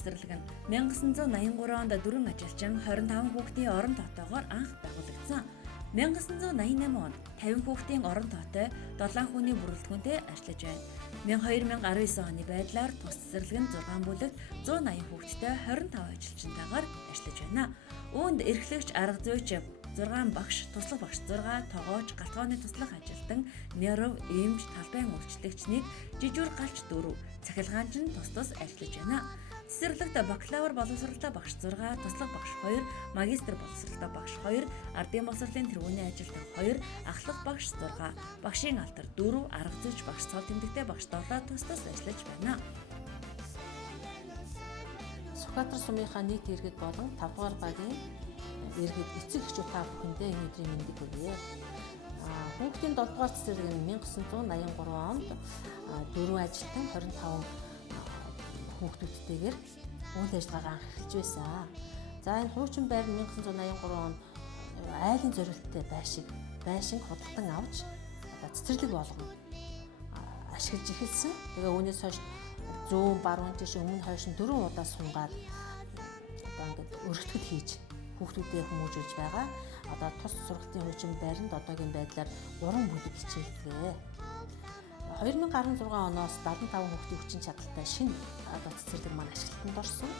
цэцэрлэг нь 1983 онд 4 ажилчин 25 хүүхдийн орон тоотойгоор анх байгуулагдсан. 1988 онд 50 хүүхдийн орон тоотой 7 хүний бүрэлдэхүүнтэй ажиллаж байна. 2019 оны байдлаар тус цэцэрлэг нь 6 бүлэгт 180 хүүхдтэй 25 ажилчинтайгаар ажиллаж байна. Үүнд эрхлэгч, арга зүйч, 6 багш, туслах багш 6, тогооч, галтгооны туслах ажилтан, нерв, эмч, талбайн үйлчлэгч 1, жижүүр галч 4, цахилгаанч нь тус ажиллаж байна. Цэцэрлэгт бакалавр боловсролтой багш 6, туслах багш 2, магистр боловсролтой багш 2, ардын боловсролын тэргүүний ажилтан 2, ахлах багш 6, багшийн алдар 4, арга зүйч багш цол тэмдэгтэй багш 7 тус ажиллаж байна. Сүхбаатар сумынхаа нийт иргэд болон 5 дугаар багийн иргэд эцэг эхчүүд та бүхэндээ энэ өдрийн мэндийг хүргье. Хүүхдийн 7 дугаар цэцэрлэг нь 1983 онд 4 ажилтан 25 хүүхдүүдтэйгээр үйл ажиллагаагаа анх эхэлж байсан. За энэ хуучин байр нь 1983 онд айлын зориулттай байшин худалдан авч цэцэрлэг болгоно ашиглаж эхэлсэн. Тэгээ үүнээс хойш зүүн баруун тийш өмнө хойш 4 удаа сунгаад ингээд өргөтгөл хийж хүүхдүүдэд хүмүүжүүлж байгаа. Одоо тус сургалтын хуучин байранд одоогийн байдлаар 3 бүлэг хичээллээ. 2016 оноос 75 хүүхдийн хүчин чадалтай шинэ цэцэрлэг маань ашиглалтанд орсон.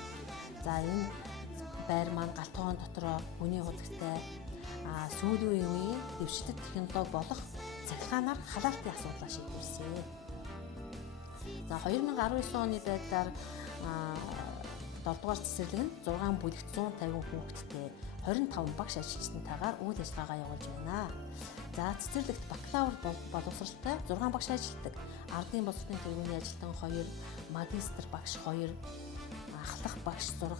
За энэ байр маань галтгоон дотроо хүний худагтай сүүлийн үеийн дэвшилт технологи болох цахилгаанаар халаалтын асуудлаа шийдвэрсэн. За 2019 оны байдлаар 7 дугаар цэцэрлэг нь 6 бүлэгт 150 хүүхэдтэй 25 багш ажилчнантайгаар үйл ажиллагаагаа явуулж байна. За цэцэрлэгт бакалавр боловсролтой 6 багш ажилладаг. Ардын боловсролын тэргүүний ажилтан 2, магистр багш 2, ахлах багш 6,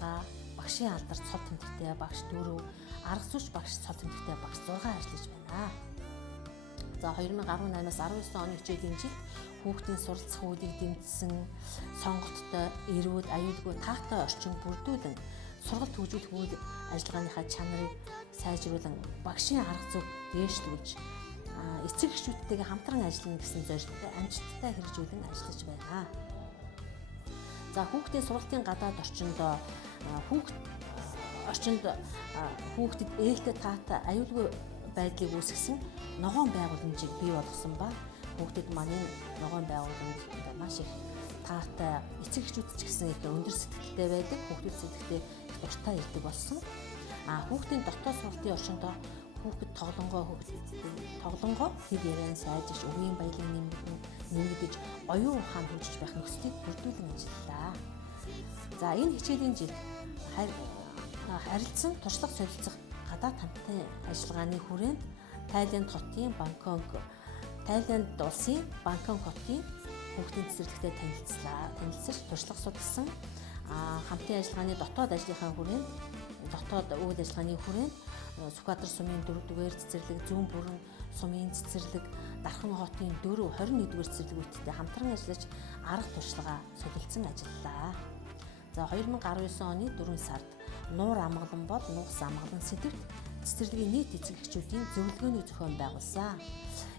багшийн алдар цол тэмдэгтэй багш 4, арга зүйч багш цол тэмдэгтэй багш 6 ажиллаж байна. За 2018-аас 19 оны хичээлийн жилд хүүхдийн суралцах үүдийг дэмжсэн, сонголттой, эрүүл, аюулгүй, таатай орчин бүрдүүлэн сургалт хөгжүүлэх үйл ажиллагааныхаа чанарыг сайжруулан багшийн арга зүйг дээшлүүлж эцэг эхчүүдтэйгээ хамтран ажиллана гэсэн зорилготой амжилттай хэрэгжүүлэн ажиллаж байна. За хүүхдийн сургалтын гадаад хүүхдэд ээлтэй таатай аюулгүй байдлыг үүсгэсэн ногоон байгууламжийг бий болгосон ба хүүхдэд маань ногоон байгууламж маш их таатай эцэг эхчүүд ч гэсэн их өндөр сэтгэлтэй байдаг. Хүүхдүүд сэтгэлтэй дуртай ирдэг болсон. Хүүхдийн дотоод сургалтын орчиндөө хүүхэд тоглонгоо хэд яриан сайжирч өвгийн баялаг нэмэгдэж оюун ухаан хөгжиж байх нөхцөлийг бүрдүүлэн ажиллалаа. За энэ хичээлийн жил харилцан туршлага солилцох гадаад хамтын ажиллагааны хүрээнд Тайланд улсын Бангкок хотын хүүхдийн цэцэрлэгтэй танилцаж туршлага судалсан. Хамтын ажиллагааны дотоод ажлынхаа хүрээнд үйл ажиллагааны хүрээнд Сүхбаатар сумын 4-р цэцэрлэг, Зүүн бүрэн сумын цэцэрлэг, Дархан хотын 21-р цэцэрлэгүүдтэй хамтран ажиллаж арга туршлагаа судалсан ажиллалаа. За 2019 оны 4 сард Нуур амгалан бол Нугас амгалан сэдвт цэцэрлэгийн нийт эцэг эхчүүдийн зөвлөгөөний зохион байгуулсан.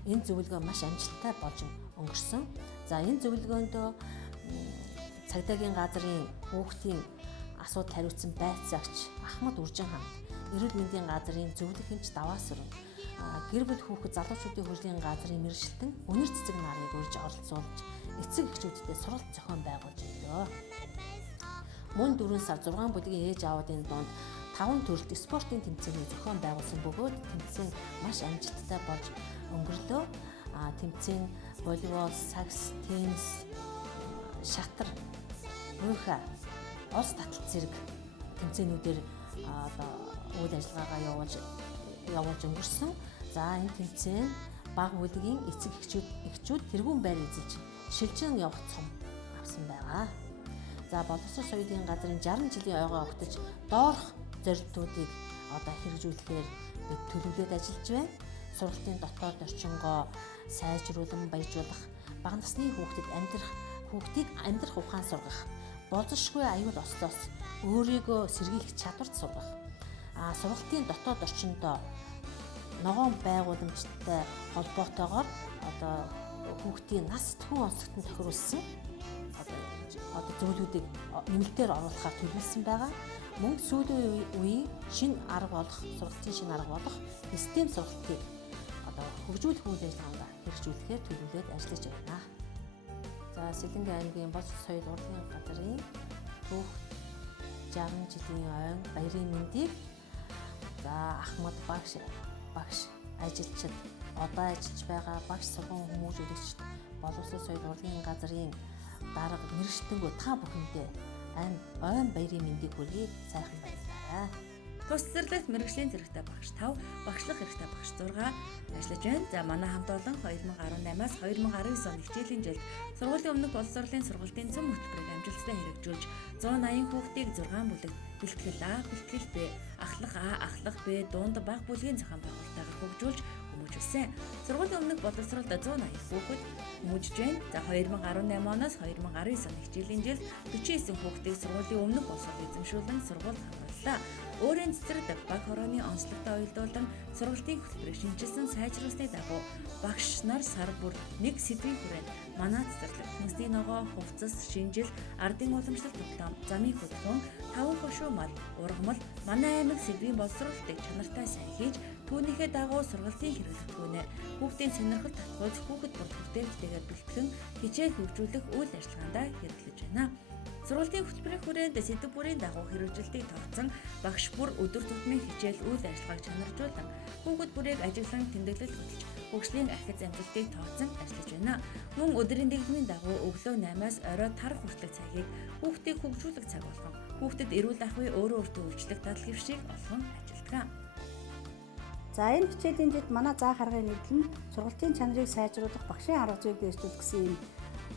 Энэ зөвлөгөө маш амжилттай болж өнгөрсөн. За энэ зөвлөгөөнд цагдаагийн газрын хүүхдийн асуудал хариуцсан байцаагч Ахмад Үржин хамт эрүүл мэндийн газрын зөвлөх эмч Даваасүр, гэр бүл хүүхэд залуучуудын хөгжлийн газрын мэргэжилтэн өнөр цэцэг нарыг урьж оролцуулж эцэг эхчүүдтэй сургалт зохион байгуулж өглөө. Мөн 4 сар 6 бүлгийн ээж аавуудын дунд 5 төрөлт спортын тэмцээний зохион байгуулсан бөгөөд тэмцээн маш амжилттай болж өнгөрлөө. Тэмцээн волейбол, сакс, теннис, шатар, муйха, улс таталт зэрэг тэмцээнүүдээр үйл ажиллагаагаа явуулж өнгөрсөн. За энэ тэмцээн бага бүлгийн эцэг эхчүүд тэргүүн байр эзэлж шилжин явах цом авсан байгаа. За боловсрол соёлын газрын 60 жилийн ойгоо огтж доорх зорилтуудыг хэрэгжүүлэхээр бид төлөвлөд ажиллаж байна. Сургалтын дотоод орчингоо сайжруулан баяжуулах, бага насны хүүхдийг амьдрах ухаан сургах, болзошгүй аюул ослоос өөрийгөө сэргийлэх чадварт сургах. Сургалтын дотоод орчиндөө ногоон байгууламжтай холбоотойгоор хүүхдийн нас төхөн онцлогтод тохируулсан одоо зөвлөдүүдийг нэмэлтээр оруулахаар төлөвлөсөн байгаа. Мөн сүүлийн үеийн шинэ арга болох, сургалтын шинэ арга болох STEM сургалтыг одоо хөгжүүлэх үйл ажиллагаанд хэрэгжүүлэхээр төлөвлөд ажиллаж байна. За Сэлэнгэ аймгийн боловсрол соёл урлагийн газрын түүх 60 жилийн ойн баярын мэндийг за Ахмад багш ажилчид одоо ажиллаж байгаа багш сургууль хүмүүжүүлэгчид боловсрол соёл урлагийн газрын дарга мэрэгчтэнгүү та бүхэндээ ойн баярын мэндийг хүргэе. Сайхан баярлалаа. Тус цэцэрлэгт мэрэгжлийн зэрэгтэй багш 5, багшлах хэрэгтэй багш 6 ажиллаж байна. За манай хамт олон 2018-аас 2019 оны хичээлийн жилд сургуулийн өмнөх боловсролын сургалтын цөм хөтөлбөрийг амжилттай хэрэгжүүлж 180 хүүхдийг 6 бүлэгт бэлтгэл А, бэлтгэл Б, ахлах А, ахлах Б, дунд бага бүлгийн зохион байгуулалтаар хөгжүүлж хүмүүжүүлсэн. Сургуулийн өмнөх боловсролд 180 хүүхэд хүмүүжиж байна. За 2018 оноос 2019 оны хичээлийн жилд 49 хүүхдийг сургуулийн өмнөх боловсрол эзэмшүүлэн сургуульд хамрууллаа. Өөрийн цэцэрлэг баг хорооны онцлогтой уялдуулан сургалтын хөтөлбөрийг шинжилсэн сайжруулсны дагуу багш нар сар бүр нэг сэдвийн хүрээнд манай цэцэрлэг хүнсний ногоо, хувцас, шинжил, ардын уламжлалт тоглоом, замын хөдөлгөөн, таван хошуу мал, ургамал, манай аймаг сэдвийн боловсролтыг чанартай сайн хийж түүнийхээ дагуу сургалтын хэрэглэгдэхүүнээр хүүхдийн сонирхол татгуулж хүүхэд бүрт хүртээмжтэйгээр бэлтгэн хичээл хөгжүүлэх үйл ажиллагаанд хэрэглэж байна. Сургалтын хөтөлбөрийн хүрээнд сэдэв бүрийн дагуу хэрэгжилтийг тооцсон багш бүр өдөр тутмын хичээл үйл ажиллагааг чанаржуулан хүүхэд бүрийг ажиглан тэмдэглэл хөтлөж хөгжлийн ахиц амжилтыг тооцсон ажиллаж байна. Мөн өдрийн дэглэмийн дагуу өглөө 8-аас орой тар хүртэлх цагийг хүүхдийг хөгжүүлэх цаг болгон хүүхдэд эрүүл ахуй өөрөө өөртөө үйлчлэх дадал хэвшийг олгон ажилладаг. За энэ хичээлийн жилд манай заа харгын нийтлэн сургалтын чанарыг сайжруулах багшийн арга зүйг дэвшүүлэх гэсэн юм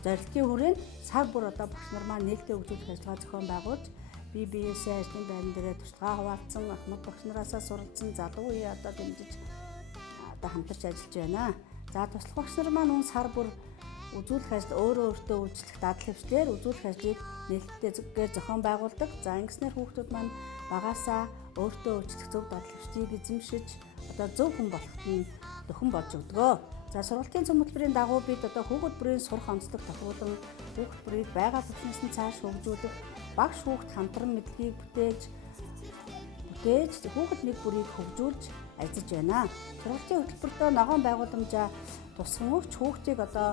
зорилтын хүрээнд сар бүр одоо багш нар маань нээлттэй хөгжүүлэх ажиллагаа зохион байгуулж BBS-ийн ажлын байран дээрээ туршлагаа хуваалцсан ахмад багш нараасаа суралцсан залуу үе одоо дэмжиж одоо хамтарч ажиллаж байна. За туслах багш нар маань энэ сар бүр үзүүлэх ажил өөрөө өөртөө үйлчлэх дадал хэвшлэр үзүүлэх ажлыг нээлттэйгээр зохион байгуулдаг. За ингэснээр хүүхдүүд маань багаасаа өөртөө үйлчлэх зөв дадал хэвшлийг эзэмшиж одоо зөв хүн болоход нь нөхөн болж өгдөгөө. За сургалтын цөм хөтөлбөрийн дагуу бид одоо хүүхэд бүрийн сурах онцлог тохируулан хүүхэд бүрийг байгаа төвчнөөс нь цааш хөгжүүлэх, багш хүүхэд хамтран мэдлэгийг бүтээж хүүхэд нэг бүрийг хөгжүүлж ажиллаж байна. Сургалтын хөтөлбөртөө ногоон байгууламжаа тусган өгч хүүхдийг одоо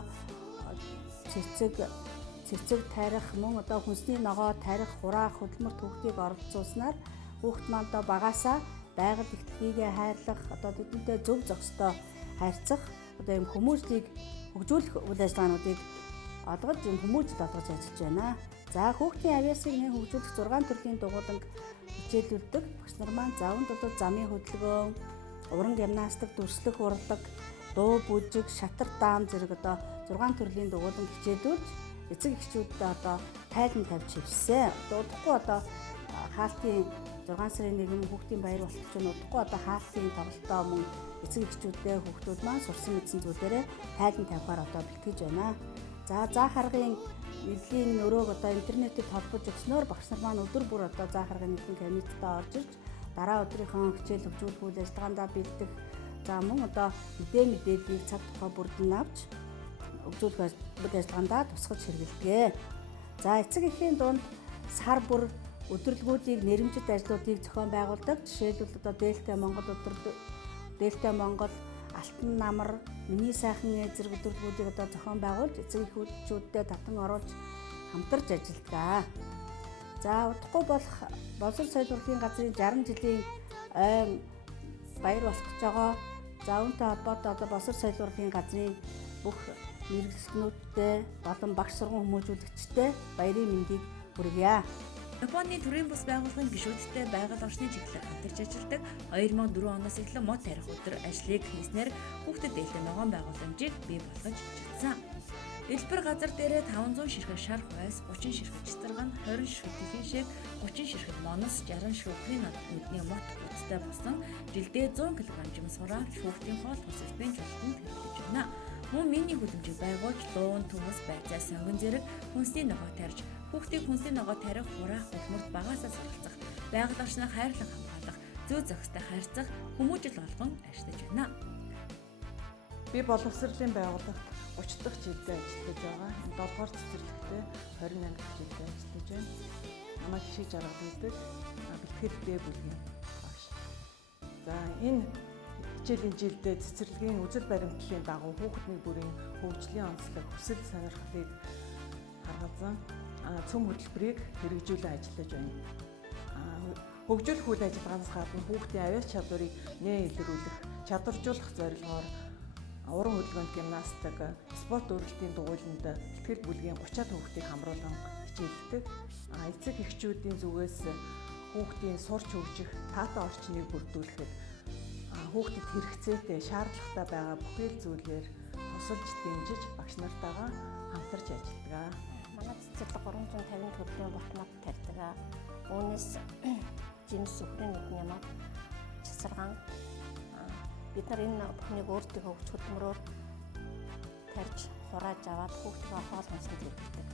цэцэг тарих, мөн одоо хүнсний ногоо тарих, хураах, хөдөлмөрт хүүхдийг оролцуулснаар хүүхэд маань одоо багаасаа байгаль ихтлэгийг хайрлах, одоо тэдэнтэй зөв зохистой харьцах, одоо юм хүмүүжлийг хөгжүүлэх үйл ажиллагаануудыг олгож юм хүмүүжил олгож ажиллаж байна. За хүүхдийн авьяасыг нэн хөгжүүлэх 6 төрлийн дугуйланг хичээлүүлдэг. Багш нар маань заванд одоо замын хөдөлгөөн, уран гимнастик, дүрслэх урлаг, дуу бүжиг, шатар даам зэрэг одоо 6 төрлийн дугуйланг хичээлүүлж эцэг эхчүүдтэй одоо тайлан тавьж хивсэн. Одоо удахгүй одоо хаалтын 6 сарын 1 хүүхдийн баяр болох чинь удахгүй одоо хаалтын тоглолтоо мөн эцэг эхчүүдтэй хүүхдүүд маань сурсан мэдсэн зүйлээрээ тайлан тавихаар одоо бэлтгэж байна. За заа харгын нэвлийн өрөөг одоо интернетэд холбож өгснөөр багш нар маань өдөр бүр одоо заа харгын нэгэн кабинеттэй орж ирж дараа өдрийнхөө хичээл хөгжүүлэх үйл ажиллагаандаа бэлдэх. За мөн одоо мэдээллийг цаг тухай бүрдэн авч хөгжүүлэх үйл ажиллагаандаа тусгаж хэрэглэдэг. За эцэг эхийн дунд сар бүр өдөрлгүүдийг нэрэмжит ажлуудыг зохион байгуулдаг. Жишээлбэл одоо Дельта Монгол, Алтан намар, миний сайхан зэрэг өдөрлгүүдийг одоо зохион байгуулж эцэг эхүүдтэй татан оруулж хамтарч ажилладаг. За удахгүй болох боловсрол соёл урлагийн газрын 60 жилийн ойн баяр болох гэж байгаа. За үүнтэй холбоотой одоо боловсрол соёл урлагийн газрын бүх мэргэжлэнүүдтэй болон багш сургууль хүмүүжүүлэгчтэй баярын мэндийг хүргье. Японы төрийн бус байгууллагын гишүүдтэй байгаль орчны чиглэлээр хамтарч ажилладаг 2004 оноос эхлэн мод тарих өдөр ажлыг хийснээр хүүхдэд ээлтэй ногоон байгууламжийг бий болгож чадсан. Элбэр газар дээрээ 500 ширхэг шар хувайс, 30 ширхэг цэцэргэн, 20 ширхэг дэлхийн шиг, 30 ширхэг монос, 60 ширхэг украин нүдний мот бүцтэй болсон жилдээ 100 кг жимс хураалж хүүхдийн хоол хүнсэлбийн чөлөөнд хэрэглэж байна. Мөн мини хөдөлмжийг байгуулж луун, төмөс, байцаа, сонгон зэрэг хүнсний ногоо тарьж хүүхдийг хүнсний ногоо тарих, хураах, хөдөлмөрт багаасаа суралцах, байгаль орчныг хайрлан хамгаалах, зүй зохистой харьцах, хүмүүжил болгон ажиллаж байна. Би боловсролын байгууллагт 30 дахь жилдээ ажиллаж байгаа. 7 дугаар цэцэрлэгтээ 28 дахь жилдээ ажиллаж байна. Намайг Хишиг Жаргал гэдэг бэлтгэл Б бүлгийн багш. За энэ хичээлийн жилдээ цэцэрлэгийн үзэл баримтлалын дагуу хүүхдийн бүрийн хөгжлийн онцлог, хүсэл сонирхлыг харгалзан цөм хөтөлбөрийг хэрэгжүүлэн ажиллаж байна. Хөгжүүлэх үйл ажиллагаанаас гадна хүүхдийн авиас чадварыг нэн илрүүлэх, чадваржуулах зорилгоор уран хөдөлгөөнд гимнастик, спорт өөрлөлтийн дугуйланд бэлтгэл бүлгийн 30-аад хүүхдийг хамруулан хичээлдэг. Эцэг эхчүүдийн зүгээс хүүхдийн сурч хөгжих таатай орчныг бүрдүүлэхэд хүүхдэд хэрэгцээтэй, шаардлагатай байгаа бүхэл зүйлээр тусалж дэмжиж багш нартайгаа хамтарч ажилладаг. Манай цэцэрлэг 350 төрлийн ботнод тарьдаг. Үүнээс жинс өхрийн нүдний мод, цэцэрган бид нар энэ бүхнийг өөртөө хөгж хөдөлмөрөөр тарьж, хурааж аваад хүүхдийн хоол хүнсэнд хэрэглэдэг.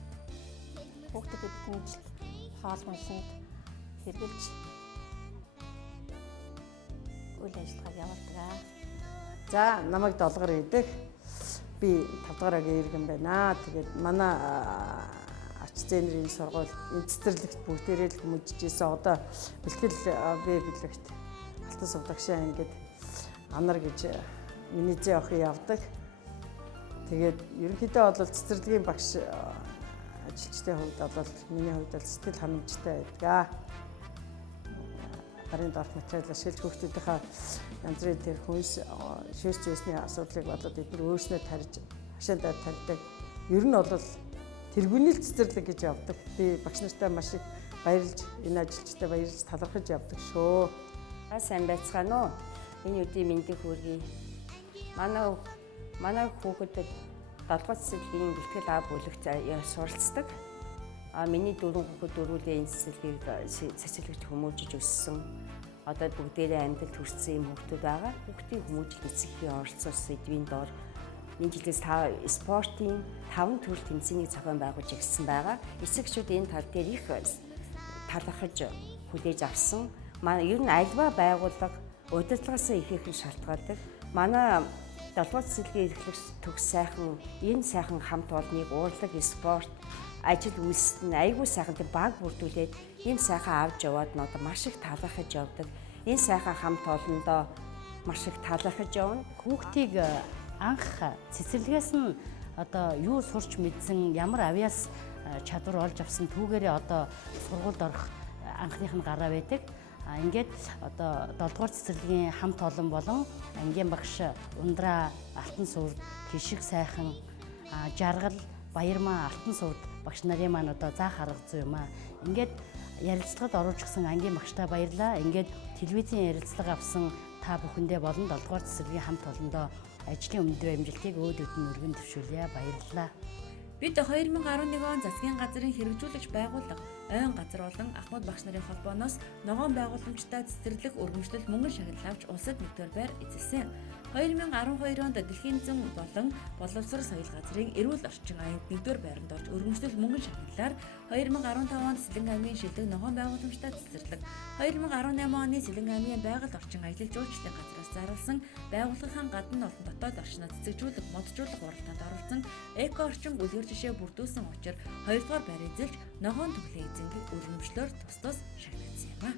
Хүүхдэд бидний хоол хүнсэнд хэрэглэж үйл ажиллагааг явуулдаг. За намайг Долгор гэдэг. Би 5 дугаар ангийн иргэн байна. Тэгээд манай ач зээнэрийн сургууль энэ цэцэрлэгт бүгдээрээ л хүмүүжижсэн. Одоо бэлтгэл Б бүлэгт Алтан сувдагшаа ингээд анар гэж миний зээ охин явдаг. Тэгээд ерөнхийдөө бол цэцэрлэгийн багш ажилчдын хувьд бол миний хувьд бол сэтгэл ханамжтай байдаг. Гарын дорх материал ашиглаж хүүхдүүдийнхээ янз бүрийн тэр хүнс шүүрч байсны асуудлыг болоод эдгээр өөрснөө тарьж хашаандаа тарьдаг. Ер нь бол тэргүүний л цэцэрлэг гэж явдаг. Би багш нартай маш их баярлж, энэ ажилчтай баярлж талархаж явдаг шүү. Сайн байцгаана уу? Энэ өдрийн мэндийг хүргэе. Манай хүүхэдэд 7 дугаар цэцэрлэгийн бэлтгэл А бүлэгт суралцдаг. Миний 4 хүүхэд дөрвөлээ энэ цэцэрлэгт хүмүүжиж өссөн. Одоо бүгдээрээ амьдралд хүрсэн юм хүүхдүүд байгаа. Хүүхдийн хүмүүжил эцэгхийн оролцуулсан эдвийн доор энэ жилээс спортын 5 төрөл тэмцээний зохион байгуулж ирсэн байгаа. Эцэгчүүд энэ тал дээр их талархаж хүлээж авсан. Ер нь альва байгууллага удирдлагаас ихээхэн шалтгаалдаг. Манай 7 дугаар цэцэрлэгийн эрхлэгч төгс сайхан энэ сайхан хамт олныг урлаг, спорт, ажил үйлсэд нь айгүй сайхан тэр баг бүрдүүлээд энэ сайхан авч яваад нь одоо маш их талархаж явдаг. Энэ сайхан хамт олондоо маш их талархаж явна. Хүүхдийг анх цэцэрлэгээс нь одоо юу сурч мэдсэн, ямар авиас чадвар олж авсан түүгээрээ одоо сургуульд орох анхных нь гараа байдаг. Ингээд одоо 7 дугаар цэцэрлэгийн хамт олон болон ангийн багш Ундраа, Алтан сувд, Хишиг сайхан, Жаргал, Баярмаа, Алтан сувд багш нарын маань одоо заах арга зүй юм аа. Ингээд ярилцлагад оруулчихсан ангийн багштай баярлаа. Ингээд телевизийн ярилцлага авсан та бүхэндээ болон 7 дугаар цэцэрлэгийн хамт олондоо ажлын өмнөд амжилтыг өөдөөд нь өргөн төвшүүлье. Баярлалаа. Бид 2011 он засгийн газрын хэрэгжүүлэгч байгууллага ойн газар болон Ахмад багш нарын холбооноос ногоон байгууламжтай цэцэрлэг өргөмжлөл мөнгөн шагнал авч улсад нэгдүгээр байр эзэлсэн. 2012 онд дэлхийн зам болон боловсрол соёл газрын эрүүл орчин аянд нэгдүгээр байранд орж өргөмжлөл мөнгөн шагналаар 2015 онд Сэлэн аймгийн шилдэг ногоон байгууламжтай цэцэрлэг, 2018 оны Сэлэн аймгийн байгаль орчин аялал жуулчлалын газраас зарласан байгууллагын гадна олон дотоод орчноо цэцэгжүүлэх, моджуулах уралдаанд оролцсон эко орчин үлгэр жишээ бүрдүүлсэн учраас 2 дугаар байр эзэлж ногоон төглөө эзэнгийг өргөмжлөөр тус шагнагдсан юм а.